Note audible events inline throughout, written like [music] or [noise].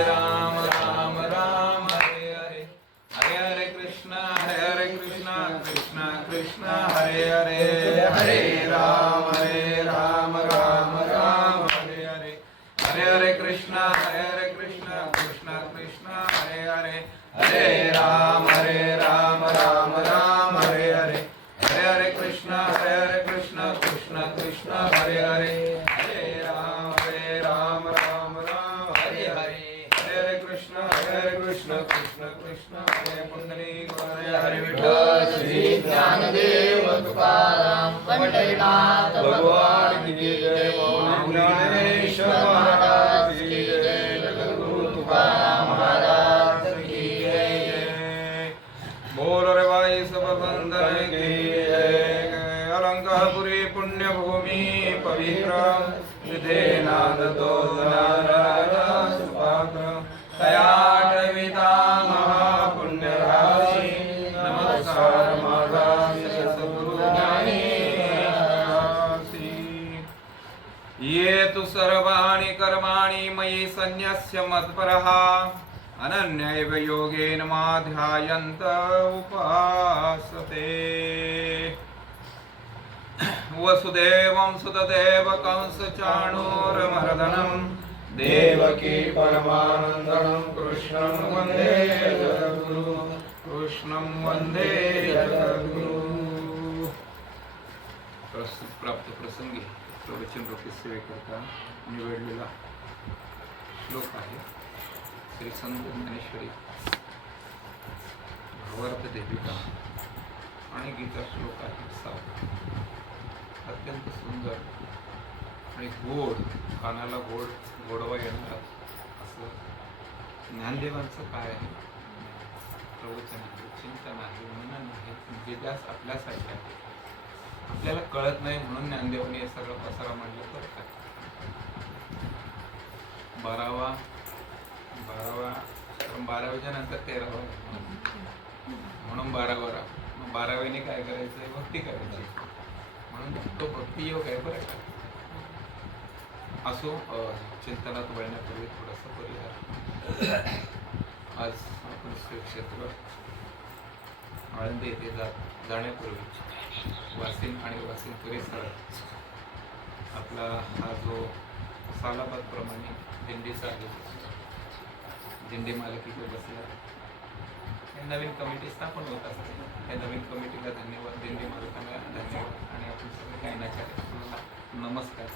राम राम राम हरे हरे. हरे हरे कृष्णा हरे हरे कृष्ण हरे हरे. हरे राम हरे राम राम राम हरे हरे. हरे हरे कृष्णा हरे हरे कृष्णा कृष्णा कृष्णा हरे हरे. हरे राम हरे राम राम राम हरे हरे. हरे हरे हरे हरे हरे हरे. ज्ञानदेव तुकाराम पंढरीनाथ भगवान की जय। ज्ञानेश्वर महाराज की जय। तुकाराम महाराज की जय। बोल रे भाई सब बंधन की जय अलंकापुरी पुण्यभूमी पवित्र तिथे नांदतो मयि सन्न्यस्य मत्परः। अनन्यैव योगेन माध्यायन्त उपासते। वसुदेवं सुतदेव चाणूरमर्दनं। देवकी परमानन्दनं कृष्णं वन्दे जगद्गुरु। कृष्णं वन्दे जगद्गुरु। प्रस्तुत प्राप्त प्रसंगी प्रवचन रूपी सेवेकरता निवडलेला श्लोक आहे. श्री संत ज्ञानेश्वरी भावार्थ देविका. आणि गीता श्लोक आहे सात. अत्यंत सुंदर आणि गोड कानाला गोड गोडवा येणार असं ज्ञानदेवांचं काय आहे? प्रवचन आहे चिंतन आहे मनन आहे वेदास आपल्यासाठी आहे. आपल्याला कळत नाही म्हणून ज्ञानदेवाने हे सगळं पसारा मांडलं तर काय? बारावा बारावा कारण बारावीच्या नंतर तेरावा म्हणून म्हणून बारावा मग बारावीने काय करायचं? भक्ती करायची. म्हणून तो भक्ती योग आहे बरं का? असो चिंतनात वळण्यापूर्वी थोडासा परिहार. आज आपण क्षेत्र आळंदी येथे जात जाण्यापूर्वी वासिन आणि वासिन परिसरात आपला हा जो सालाबादप्रमाणे दिंडीचा चालू दिंडी मालकीकडे बसल्या. हे नवीन कमिटी स्थापन होत असते. त्या नवीन कमिटीला धन्यवाद. दिंडी मालकांना धन्यवाद. आणि आपण सगळे गायनाच्या नमस्कार.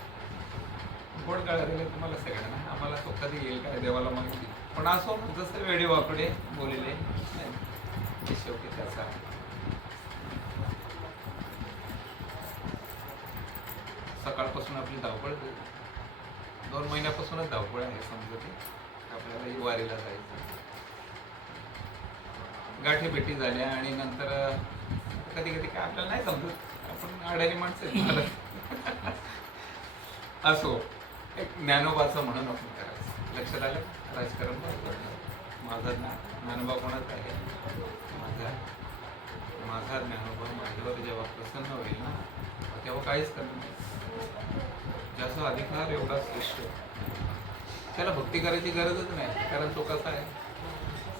गोड काळ दिले तुम्हाला सगळ्यांना. आम्हाला तो कधी येईल काय देवाला माहिती. पण असो जसं वेळी वाकडे बोलले ते शेवटी त्याचा. सकाळपासून आपली धावपळ दोन महिन्यापासूनच धावपळ आहे समजा ते. आपल्याला वारीला जायचं गाठी भेटी झाल्या आणि नंतर कधी कधी काय आपल्याला नाही समजत आपण आडारी माणसं मला [laughs] असो एक ज्ञानोबाचं म्हणून आपण करायचं. लक्षात आलं? राजकारण बरोबर. माझा ज्ञान ज्ञानोबा कोणाच आहे? माझा. माझा ज्ञानोबा माझ्यावर जेव्हा प्रसन्न होईल ना तेव्हा काहीच करणार नाही. ज्याचा अधिकार एवढा श्रेष्ठ त्याला भक्ती करायची गरजच नाही कारण तो कसा आहे?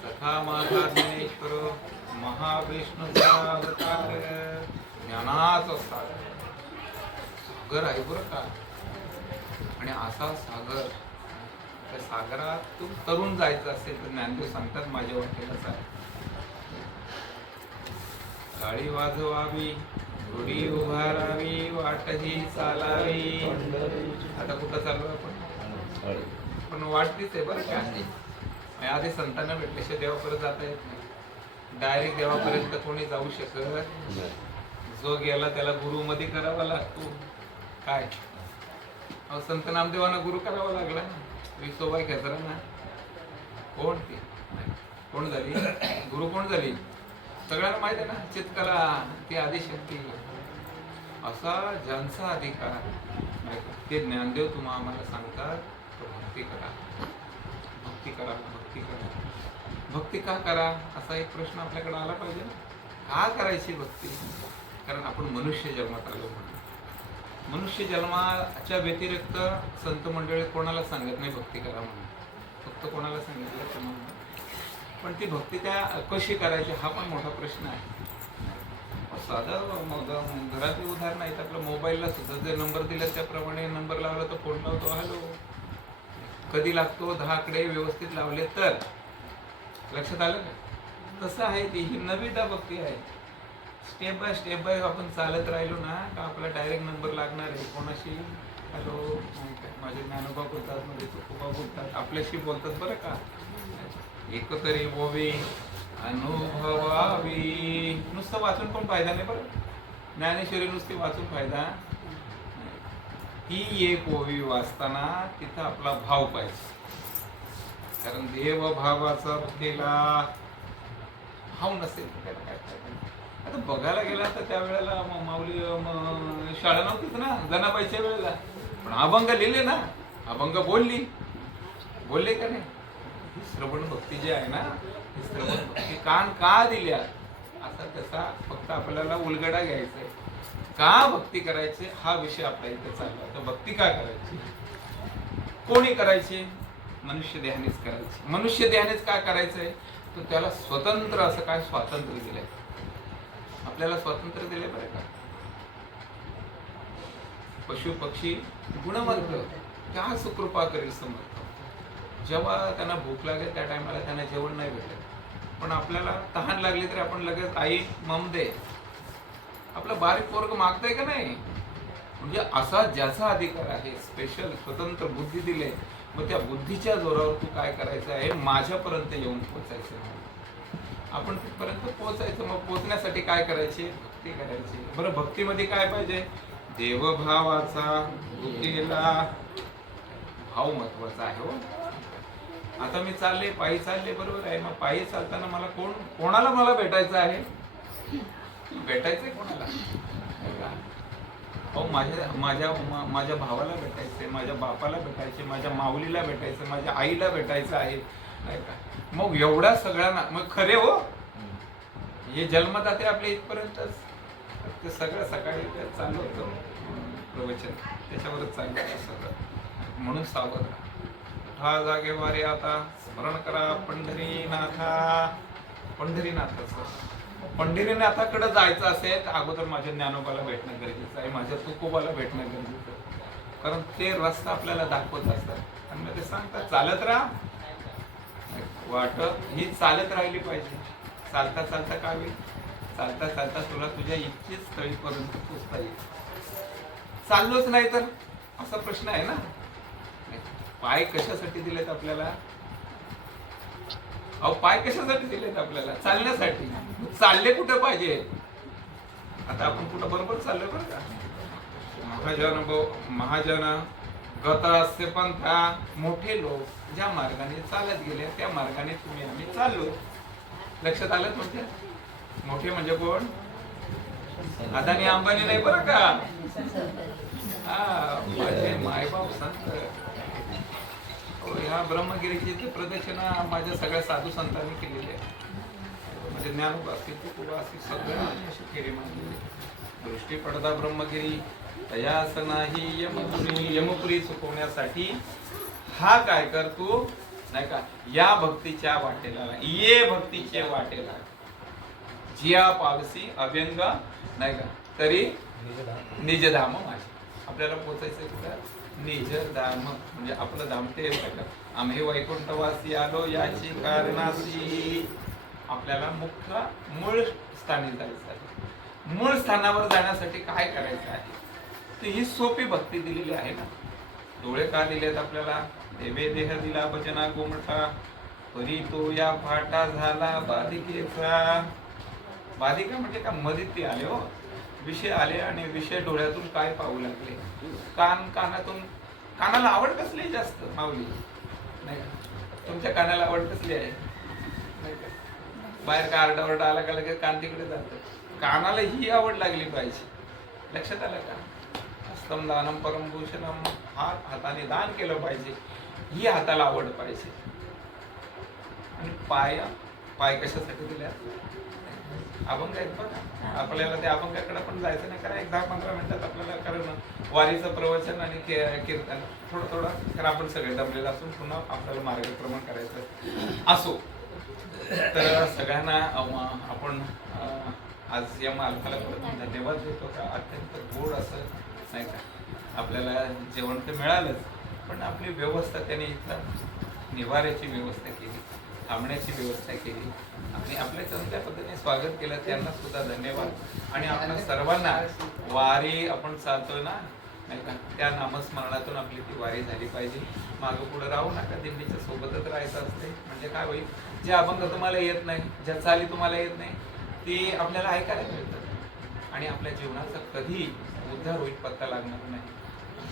सखा माझा ज्ञानेश्वर महाविष्णूचा अवतार ज्ञानाचा सागर. आहे बरं का? आणि असा सागर त्या सागरातून तरुण जायचं असेल तर ज्ञानदेव सांगतात माझ्या वाटेलाच आहे. गाडी वाजवावी घोडी वाट ही चालावी. आता कुठं चालू आहे आपण? पण वाटतीच आहे बरं का. आधी संतांना भेटल्याशिवाय देवापर्यंत जाता येत नाही. डायरेक्ट देवापर्यंत कोणी जाऊ शकत जो गेला त्याला गुरु मध्ये करावा लागतो. काय? अहो संत नामदेवांना गुरु करावा लागला विसोबाई खेचरा ना कोण ती? कोण झाली? गुरु कोण झाली? सगळ्यांना माहीत आहे ना चितकला ती आदिशक्ती. असा ज्यांचा अधिकार ते ज्ञानदेव तुम्हा आम्हाला सांगतात तो भक्ती करा. भक्ती करा भक्ती करा. भक्ती का करा? असा एक प्रश्न आपल्याकडे आला पाहिजे. ना का करायची भक्ती? कारण आपण मनुष्य जन्मात आलो म्हणून. मनुष्य जन्माच्या व्यतिरिक्त संत मंडळी कोणाला सांगत नाही भक्ती करा म्हणून? फक्त कोणाला सांगितलं तर म्हणून. पण ती भक्ती त्या कशी करायची हा पण मोठा प्रश्न आहे. साधं मग उदाहरण आहेत आपलं मोबाईलला सुद्धा जे नंबर दिला त्याप्रमाणे नंबर लावला तर फोन लावतो हॅलो. कधी लागतो? दहाकडे व्यवस्थित लावले तर? लक्षात आलं का? तसं आहे ती ही नवी भक्ती आहे. स्टेप बाय स्टेप बाय आपण चालत राहिलो ना का आपला डायरेक्ट नंबर लागणार आहे? कोणाशी? हॅलो. माझे ज्ञानोबा बोलतात माझे तुकोबा बोलतात आपल्याशी बोलतात बरं का? एकतरी बोवी अनुभवावी. नुसतं वाचून पण फायदा नाही बरं. ज्ञानेश्वरी नुसती वाचून फायदा ती एक ओवी वाचताना तिथं आपला भाव पाहिजे. कारण देव भावाचा केला भाव नसेल काय नाही. आता बघायला गेला तर त्यावेळेला माऊली शाळा नव्हतीच ना जनाबाईच्या वेळेला. पण अभंग लिहिले ना. अभंग बोलली. बोलले का नाही? ही श्रवण भक्ती जी आहे ना ही श्रवण भक्ती कान का दिल्या? असा त्याचा फक्त आपल्याला उलगडा घ्यायचा आहे का भक्ती करायची? हा विषय आपल्या इथे चालला तर भक्ती का करायची? कोणी करायची? मनुष्य देहानेच करायची. मनुष्य देहानेच काय करायचंय? तर त्याला स्वतंत्र असं काय स्वातंत्र्य दिलंय? आपल्याला स्वातंत्र्य दिले बरं का? पशु पक्षी गुणवंत त्या सुकृपा करेल समर्थ. जेव्हा त्यांना भूक लागेल त्या टायमाला त्यांना जेवण नाही भेटत. पण आपल्याला तहान लागली तरी आपण लगेच आई मम दे. आपलं बारीक पोरग मागतंय का नाही? म्हणजे असा ज्याचा अधिकार आहे स्पेशल स्वतंत्र बुद्धी दिले मग त्या बुद्धीच्या जोरावर तू काय करायचं आहे? माझ्यापर्यंत येऊन पोचायचं आपण तिथपर्यंत पोचायचं मग पोचण्यासाठी काय करायचे? भक्ती करायची. बरं भक्तीमध्ये काय पाहिजे? देवभावाचा भाव महत्त्वाचा आहे हो. आता मी चालले पायी चालले बरोबर आहे. मग पायी चालताना मला कोण कोणाला मला भेटायचं आहे? भेटायचंय कोणाला? नाही का? अहो माझ्या माझ्या मा- माझ्या भावाला भेटायचंय माझ्या बापाला भेटायचे माझ्या माऊलीला भेटायचं माझ्या आईला भेटायचं आहे. नाही का? मग एवढ्या सगळ्यांना मग खरे हो? हे जन्मदाते आपल्या इथपर्यंतच. ते सगळं सकाळी चालू होतं. प्रवचन. त्याच्यावरच चालू सगळं. म्हणून सावध राहा. उठा जागेवारी आता स्मरण करा पंढरीनाथा. पंढरीनाथाचं. पंढरीनाथाकडे जायचं असेल तर अगोदर माझ्या ज्ञानोबाला भेटणं गरजेचं आहे माझ्या तुकोबाला भेटणं गरजेचं आहे. कारण ते रस्ता आपल्याला दाखवत असतात. आणि मग ते सांगतात चालत राहा. वाट ही चालत राहिली पाहिजे. चालता चालता काय होईल? चालता चालता तुला तुझ्या इच्छित स्थळीपर्यंत पोचता येईल. चाललोच नाही तर? असा प्रश्न आहे ना? पाय कशासाठी दिलेत आपल्याला? अहो पाय कशासाठी दिलेत आपल्याला? चालण्यासाठी. चालले कुठे पाहिजे? आता आपण कुठं बरोबर चाललो बरं का? महाजन महाजन गत असे पंथा मोठे लोक ज्या मार्गाने चालत गेले त्या मार्गाने तुम्ही आम्ही चाललो. लक्षात आलं तुमच्या? मोठे म्हणजे कोण? अदानी अंबानी नाही बरं का? हा माझे मायबाप संत. हो, ह्या ब्रह्मगिरीची ती प्रदक्षिणा माझ्या सगळ्या साधू संतांनी केलेली आहे. म्हणजे ज्ञानोबा असतील तुकोबा असतील सगळ्यांनी अशी केली मानलेली दृष्टी पडदा ब्रह्मगिरी तयास नाही यमपुरी यमपुरी चुकवण्यासाठी हा काय कर तू? नाही का? या भक्तीच्या वाटेला ये भक्तीच्या वाटेला जिया पावसी अव्यंग नाही का? तरी निजधाम. हो माझे. आपल्याला पोचायचं कुठं? निजधाम म्हणजे आपलं दामटे ते का? आम्ही वैकुंठवासी आलो याची कारणाशी आपल्याला मुख्य मूळ स्थानी जायचं आहे. मूळ स्थानावर जाण्यासाठी काय करायचं आहे? तर ही सोपी भक्ती दिलेली आहे ना. डोळे का दिलेत आपल्याला? देवे देह दिला भजना गोमटा परी तो या फाटा झाला बाधिकेचा. बाधिका म्हणजे का मदिती आले हो. विषय आले आणि विषय डोळ्यातून काय पाहू लागले? कान कानातून कानाला आवड कसली जास्त माऊली? नाही का? तुमच्या कानाला आवड कसली आहे? नाही का? बाहेर का आरडाओरडा आला का लगेच कान तिकडे जातं? कानाला ही आवड लागली पाहिजे. लक्षात आलं का? हस्तम दानम परमभूषणम हात हाताने दान केलं पाहिजे. ही हाताला आवड पाहिजे. आणि पाया पाय कशासाठी दिल्या अभंग आहेत बघा. आपल्याला त्या अभंगाकडे पण जायचं नाही. कारण एक दहा पंधरा मिनिटात आपल्याला कारण वारीचं प्रवचन आणि कीर्तन थोडं थोडं कारण आपण सगळे दमलेलं असून पुन्हा आपल्याला मार्गक्रमण करायचं असो. तर सगळ्यांना आपण आज या मालकाला परत धन्यवाद देतो का? अत्यंत गोड असं नाही का? आपल्याला जेवण तर मिळालंच पण आपली व्यवस्था त्याने इथं निवाऱ्याची व्यवस्था केली थांबण्याची व्यवस्था केली. आणि आपल्या चांगल्या पद्धतीने स्वागत केलं त्यांना सुद्धा धन्यवाद. आणि आपल्या सर्वांना वारी आपण चालतोय ना त्या नामस्मरणातून आपली ती वारी झाली पाहिजे. मागं पुढे राहू नका दिंडीच्या सोबतच राहायचं असते. म्हणजे काय होईल? जे अभंग तुम्हाला येत नाही ज्या चाली तुम्हाला येत नाही ती आपल्याला ऐकायला मिळतात. आणि आपल्या जीवनाचा कधी उद्धार होईल पत्ता लागणार नाही.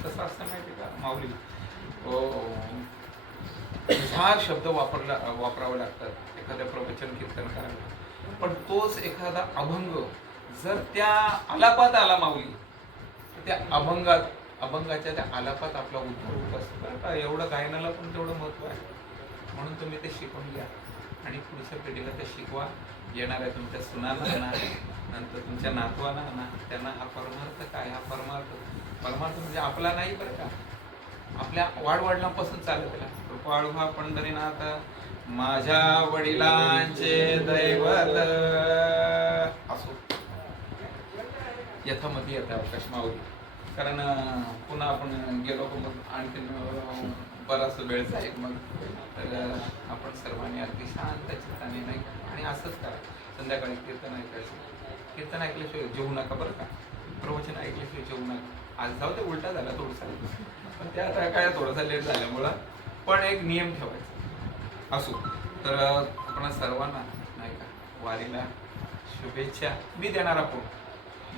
कसं असतं माहिती का माऊली? फार शब्द वापरला वापरावे लागतात एखाद्या प्रवचन कीर्तन करायला पण तोच एखादा अभंग जर त्या आलापात आला माऊली तर त्या अभंगात अभंगाच्या त्या आलापात आपला उद्धार होत असतो. बरं का? एवढं गायनाला पण तेवढं महत्त्व आहे. म्हणून तुम्ही ते शिकून घ्या. आणि पुढच्या पिढीला ते शिकवा. येणाऱ्या तुमच्या सुनांना आणा नंतर तुमच्या नातवांना आणा त्यांना हा परमार्थ काय? हा परमार्थ. परमार्थ म्हणजे आपला नाही बरं का? आपल्या वाडवडिलांपासून चालत गेला कृपाळुहा पंढरीनाथ माझ्या वडिलांचे दैवत. असो. यथामती येतं अवकाश माऊली कारण पुन्हा आपण गेलो मग आणखीन बराच वेळ जाईल मग. तर आपण सर्वांनी अगदी शांत चित्ताने नाही का? आणि असंच करा. संध्याकाळी कीर्तन ऐकायचं. कीर्तन ऐकल्याशिवाय जेवू नका बरं का? प्रवचन ऐकल्याशिवाय जेवू नका. आज जाऊ ते उलटा झाला थोडसा. पण त्या काय थोडासा लेट झाल्यामुळं. पण एक नियम ठेवायचा. असो. तर आपण सर्वांना नाही का वारीला शुभेच्छा. मी देणारा कोण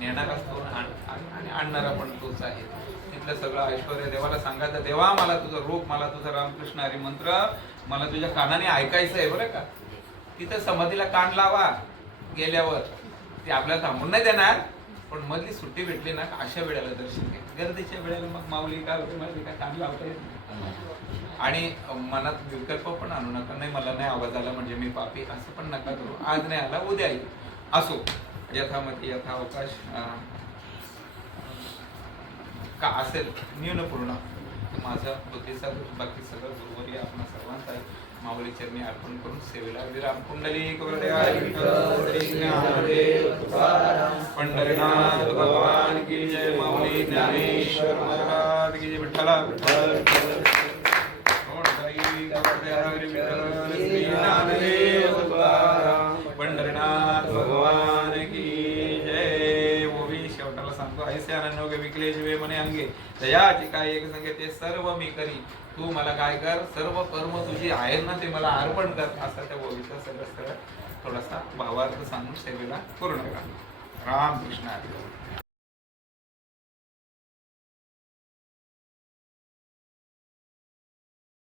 नेणारा तो आण- आण- आणि आणणारा पण तोच आहे. तिथलं सगळं ऐश्वर देवाला सांगायचं देवा मला तुझं रूप मला तुझा रामकृष्ण हरी मंत्र मला तुझ्या कानाने ऐकायचं आहे बरं का? तिथं समाधीला कान लावा. गेल्यावर ते आपल्याला थांबून नाही देणार पण मधली सुट्टी भेटली ना अशा वेळेला दर्शन घ्या. गर्दीच्या वेळेला मग माऊली काय होते माहिती का? कान लावता येत आणि मनात विकल्प पण आणू नका. नाही मला नाही आवाज आला म्हणजे मी पापी. असं पण नका करू. आज नाही आला उद्या येईल. असो. यथामती यथावकाश का असेल? न्यूनपूर्ण. माझा बुद्धीचा बाकी सगळं गुरुवारी आपण सर्वांचा आहे माऊली चरणी अर्पण करून सेवेला विराम. कुंडली पंढरीनाथ भगवान की जय माऊली ज्ञानेश्वर महाराज की जय. विठ्ठला. विठ्ठल. क्लेश वे मने अंगे दयाची काय एक संगे ते सर्व मी करी तू मला काय कर सर्व कर्म तुझी आहेत ना ते मला अर्पण कर. असा त्या बोलीचा सगळं सगळं थोडासा भावार्थ सांगून सेवेला करू. नका राम कृष्ण